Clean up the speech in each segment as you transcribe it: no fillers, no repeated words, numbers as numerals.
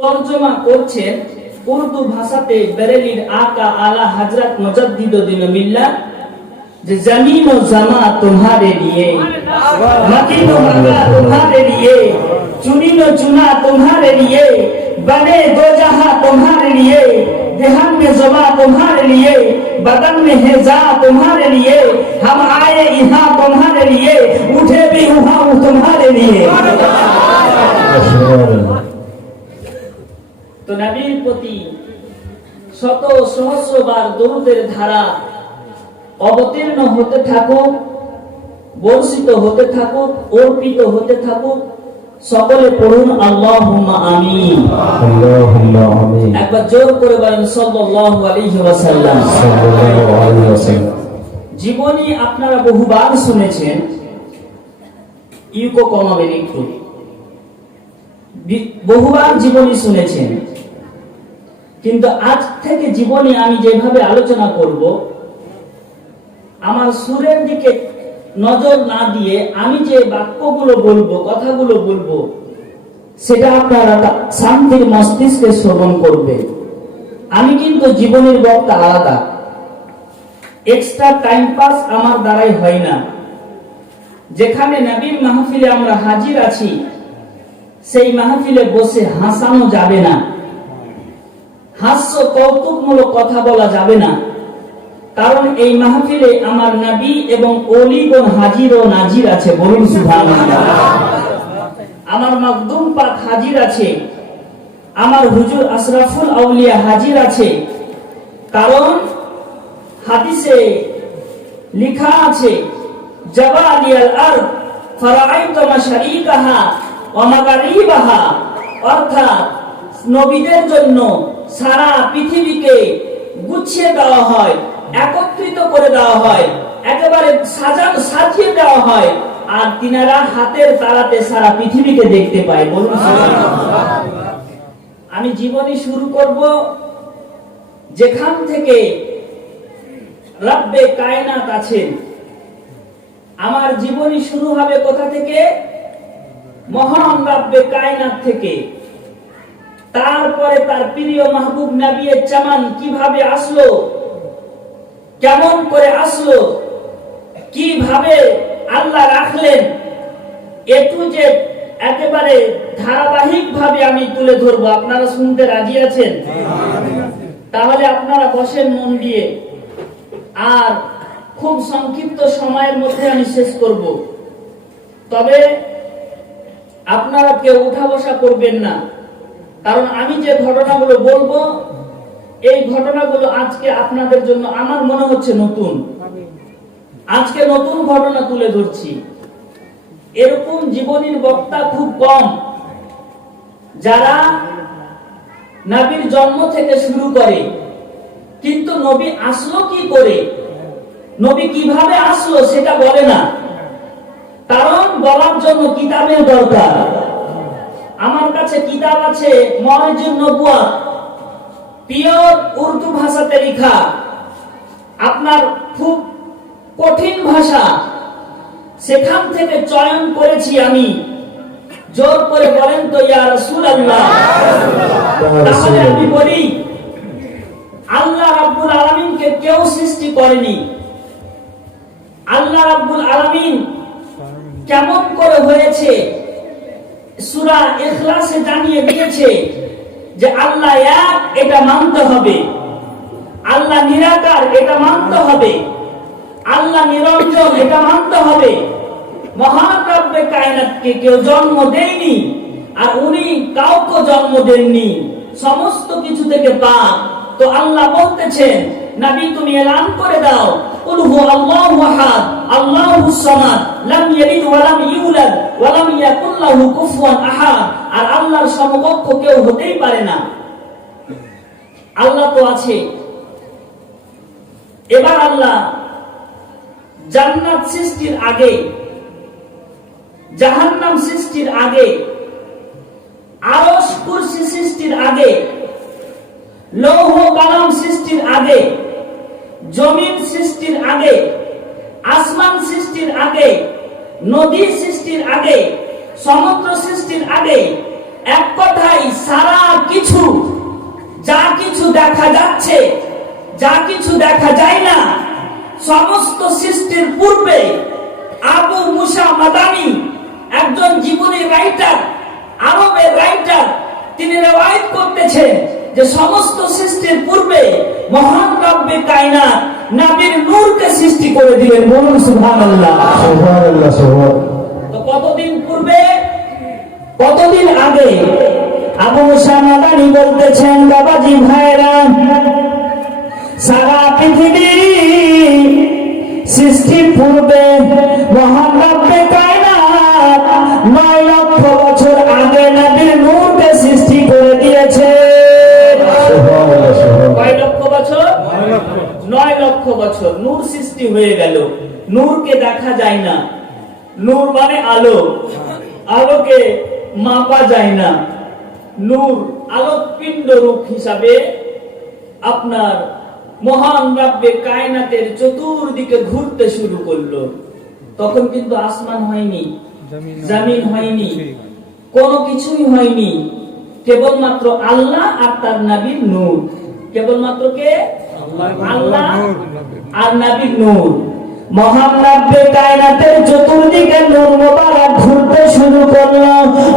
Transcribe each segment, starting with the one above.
তরজমা করছেন উর্দু ভাষাতে বেরেলির আকা আলা হযরত মুজাদ্দিদুদ্দিন মিল্লাত যে জमीन ও জামা तुम्हारे लिए मकीन ও मका तुम्हारे लिए चुनी ও चुना तुम्हारे लिए बने दो जहां तुम्हारे लिए देहन में ज़बा तुम्हारे लिए बदन में है जा तुम्हारे लिए हम आए यहाँ तुम्हारे लिए उठे भी वहां तुम्हारे लिए। তো নবীর প্রতি শত সহস্রবার দরুদের ধারা অবতীর্ণ হতে থাকুক, বর্ষিত হতে থাকুক, অর্পিত হতে থাকুক। সকলে পড়ুন আল্লাহুম্মা আমিন। আল্লাহুম্মা আমিন। একবার জোর করে বলেন সাল্লাল্লাহু আলাইহি ওয়াসাল্লাম। সাল্লাল্লাহু আলাইহি ওয়াসাল্লাম। জীবনী আপনারা বহুবার শুনেছেন, ইউকো কমাবেন একটু, বহুবার জীবনী শুনেছেন, কিন্তু আজ থেকে জীবনী আমি যেভাবে আলোচনা করব, আমার সুরের দিকে নজর না দিয়ে আমি যে বাক্যগুলো বলবো, কথাগুলো বলবো, সেটা আপনারা শান্তির মস্তিষ্কে শ্রবণ করবে। আমি কিন্তু জীবনের বক্তা আলাদা, এক্সট্রা টাইম পাস আমার দ্বারাই হয় না। যেখানে নবীর মাহফিলে আমরা হাজির আছি, সেই মাহফিলে বসে হাসানো যাবে না, হাস্য কৌতুকমূলক কথা বলা যাবে না, কারণ এই মাহফিলে আমার নবী এবং ওলিগণ হাজির ও নাজির আছে। বলুন সুবহানাল্লাহ। আমার মাকদুম পাক হাজির আছে, আমার হুজুর আশরাফুল আউলিয়া হাজির আছে, কারণ হাদিসে লেখা আছে জাবালিয়াল আরদ ফারাআইতু মাশারিকাহা ওয়া মাগারিবাহা, অর্থাৎ নবীদের জন্য সারা পৃথিবীকে গুছিয়ে দেওয়া হয়, একত্রিত করে দেওয়া হয়, একেবারে সাজিয়ে দেওয়া হয়, আর তিনারা হাতের তারাতে সারা পৃথিবীকে দেখতে পায়। বলুন সুবহানাল্লাহ। আমি জীবনী শুরু করব যেখান থেকে রব্বে কায়নাত আছেন। আমার জীবনী শুরু হবে কোথা থেকে? মহান রব্বে কায়নাত থেকে। তারপরে তার প্রিয় মাহবুব নবীর চামান কিভাবে আসলো, কেমন করে আসলো, কিভাবে আল্লাহ রাখলেন, এটু যে একেবারে ধারাবাহিক ভাবে আমি তুলে ধরবো। আপনারা শুনতে রাজি আছেন? তাহলে আপনারা বসেন মন দিয়ে, আর খুব সংক্ষিপ্ত সময়ের মধ্যে আমি শেষ করব। তবে আপনারা কেউ উঠা বসা করবেন না, কারণ আমি যে ঘটনাগুলো বলবো, এই ঘটনাগুলো আজকে আপনাদের জন্য আমার মনে হচ্ছে নতুন। আজকে নতুন ঘটনা তুলে ধরছি। এরকম জীবনীর বক্তা খুব কম, যারা নবীর জন্ম থেকে শুরু করে, কিন্তু নবী আসলো কি করে, নবী কিভাবে আসলো সেটা বলে না, কারণ বলার জন্য কিতাবের দরকার। আমার কাছে কিতাব আছে মুআজ্জিজ নবুয়াত, পিওর উর্দু ভাষাতে লেখা, আপনার খুব কঠিন ভাষা, সেখান থেকে চয়ন করেছি আমি। জোর করে বলেন তো ইয়া রাসূলুল্লাহ। তাহলে আমি বলি, আল্লাহ রাব্বুল আলামিনকে কেউ সৃষ্টি করেনি। আল্লাহ রাব্বুল আলামিন কেমন করে হয়েছে, সূরা ইখলাসে জানিয়ে দিয়েছে যে আল্লাহ এক, এটা মানতে হবে। আল্লাহ নিরাকার, এটা মানতে হবে। আল্লাহ নিরঞ্জন, এটা মানতে হবে। মহান রব্বে কায়নাতকে কেউ জন্ম দেয়নি, আর উনি কাউকে জন্ম দেননি, সমস্ত কিছু থেকে পাক। তো আল্লাহ বলতেছেন, নবী তুমি এলান করে দাও, কুল হু আল্লাহু আহাদ আল্লাহুস সামাদ লাম ইয়ালিদ ওয়া লাম ইউলাদ ওয়া লাম ইয়াকুল লাহু কুফুয়ান আহাদ। আর আল্লাহর সমকক্ষ কেউ হতেই পারে না। আল্লাহ তো আছে। এবার আল্লাহ জান্নাত সৃষ্টির আগে, জাহান্নাম সৃষ্টির আগে, আরশ কুরসি সৃষ্টির আগে, লৌহ কলম সৃষ্টির আগে, জমিন সৃষ্টির আগে, আসমান সৃষ্টির আগে, নদী সৃষ্টির আগে, সমুদ্র সৃষ্টির আগে, এক কথায় সারা যা কিছু দেখা যায় না, সমস্ত সৃষ্টির পূর্বে আবু মুসা মাদানী একজন জীবনী রাইটার, আরবের রাইটার, তিনি রিওয়ায়াত করতেছেন যে সমস্ত সৃষ্টির পূর্বে মহান রব্বে কায়নাত নবীর নূরকে সৃষ্টি করে দিলেন। বলুন সুবহানাল্লাহ। সুবহানাল্লাহ, সুবহানাল্লাহ। তো কতদিন পূর্বে, কতদিন আগে? আবু মুসা মাদানী বলতেছেন, বাবাজি ভাইরা, সারা পৃথিবী সৃষ্টির পূর্বে মহান রব্বে কায়নাত 9 লক্ষ বছর আগে নবীর নূরকে সৃষ্টি করে দিয়েছে। সুবহানাল্লাহ, সুবহানাল্লাহ। কয় লক্ষ বছর? 9 লক্ষ বছর নূর সৃষ্টি হয়ে গেল। নূরকে দেখা যায় না, নূর মানে আলো, আলোকে মাপা যায় না। নূর আলোক পিণ্ড রূপ হিসাবে আপনার মহান রব্বে কায়নাতের চতুর্দিকে ঘুরতে শুরু করলো। তখন কিন্তু আসমান হয়নি, জমিন হয়নি, কোনো কিছুই হয়নি, কেবলমাত্র আল্লাহ আর তার নবীর নূর। কেবলমাত্র কে? আল্লাহ আর নবীর নূর। মহান রব্বে কায়নাতের চতুর্দিকে নূর মোবারক ঘুরতে শুরু করলো।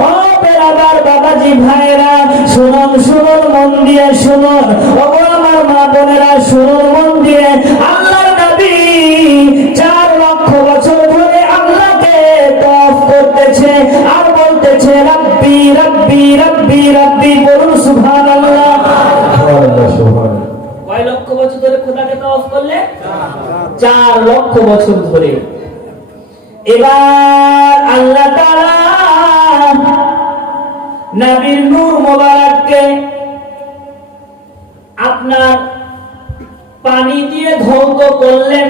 ও বেরাদার বাবাজি ভাইরা, শুনুন শুনুন, মন দিয়ে শুনুন। ও আমার মা বোনেরা, শুনুন মন দিয়ে। আল্লাহর নবী 4 লক্ষ বছর ধরে আল্লাহকে তওয়াফ করতেছে আর বলতেছে, রব্বি রব্বি রব্বি রব্বি। বলুন সুবহানাল্লাহ। সুবহানাল্লাহ, সুবহানাল্লাহ। কয় লক্ষ বছর ধরে খোদাকে তওয়াফ করলে? 4 লক্ষ বছর ধরে। এবার আল্লাহ তাআলা নবীর নূর মোবারককে আপনার পানি দিয়ে ধৌত করলেন।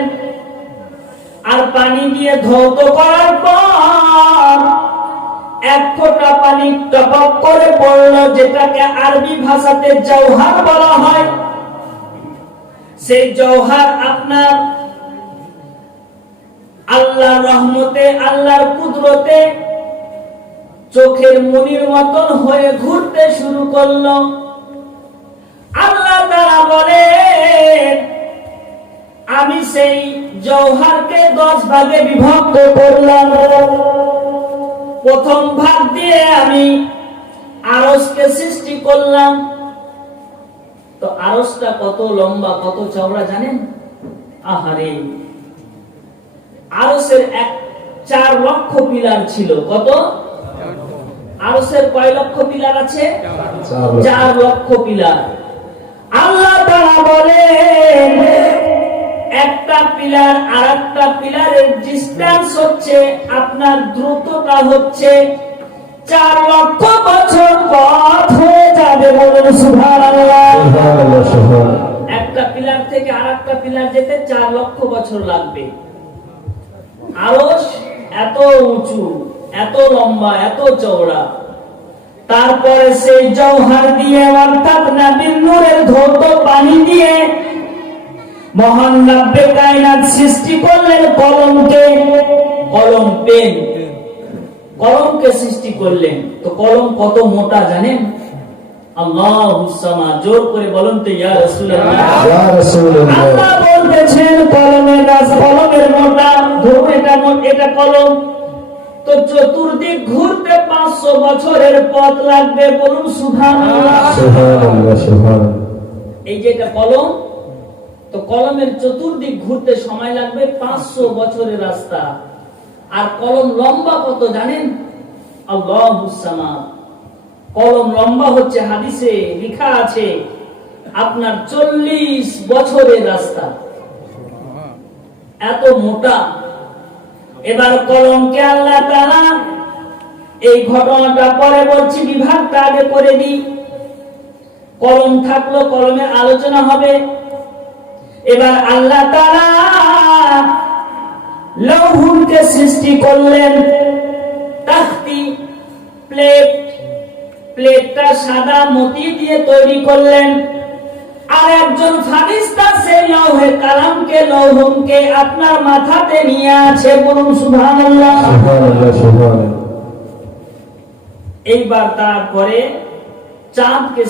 আর পানি দিয়ে ধৌত করার পর 1 ফোঁটা পানি টপক করে পড়ল, যেটাকে আরবি ভাষাতে জওহার বলা হয়। সেই জওহার আপনার আল্লাহর রহমতে, আল্লাহর কুদরতে চোখের মনির মতন হয়ে ঘুরতে শুরু করলো। আল্লাহ তাআলা বলে, আমি সেই জওহারকে 10 ভাগে বিভক্ত করলাম। প্রথম ভাগ দিয়ে আমি আরশকে সৃষ্টি করলাম। তো আরশটা কত লম্বা, কত চওড়া জানেন? আহারে, আরশের 4 লক্ষ পিলার ছিল। কত? আরশের কয় লক্ষ পিলার আছে? 4 লক্ষ পিলার। আল্লাহ তাআলা বলেন, একটা পিলার আর একটা পিলারের ডিসটেন্স হচ্ছে, আপনার দূরত্বটা হচ্ছে 4 লক্ষ বছর পথ হয়ে যাবে। বলুন সুবহানাল্লাহ। সুবহানাল্লাহ, সুবহানাল্লাহ। একটা পিলার থেকে আরেকটা পিলার যেতে 4 লক্ষ বছর লাগবে। আরশ এত উঁচু, এত লম্বা, এত চওড়া। তারপরে সেই জওহার দিয়ে, অর্থাৎ নবীর নূরের ধৌত পানি দিয়ে মহান রব্বে কায়নাত সৃষ্টি করলেন কলমকে। কলম, পেন, কলমকে সৃষ্টি করলেন। তো কলম কত মোটা জানেন? আল্লাহুস সামাদ। জোর করে বলুন তো ইয়া রাসূলুল্লাহ। ইয়া রাসূলুল্লাহ। আল্লাহ বলতেছেন কলমের গাছ, কলমের মোটা। ধরুন এটা কলম, তো চতুর্দিক ঘুরতে 500 বছরের পথ লাগবে। বলুন সুবহানাল্লাহ। সুবহানাল্লাহ, সুবহানাল্লাহ। এই যে এটা কলম, তো কলমের চতুর্দিক ঘুরতে সময় লাগবে 500 বছরের রাস্তা। আর কলম লম্বা কত জানেন? আল্লাহুস সামাদ। কলম লম্বা হচ্ছে, হাদিসে লেখা আছে, আপনার 40 বছরের রাস্তা। এত মোটা। এবার কলমকে আল্লাহ তাআলা, এই ঘটনাটা পরে বলছি, বিভাগটা আগে করে দিই। কলম থাকলো, কলমের আলোচনা হবে। এবার আল্লাহ তাআলা লৌহকে সৃষ্টি করলেন। তাখতি, প্লেট, প্লেটটা সাদা মতি দিয়ে তৈরি করলেন। আর একজন ফারিস্তা সেই লৌহে কালামকে, লৌহকে আপনার মাথাতে নিয়ে আছে। বলুন সুবহানাল্লাহ। সুবহানাল্লাহ, সুবহানাল্লাহ। এইবার তারপরে চাঁদকে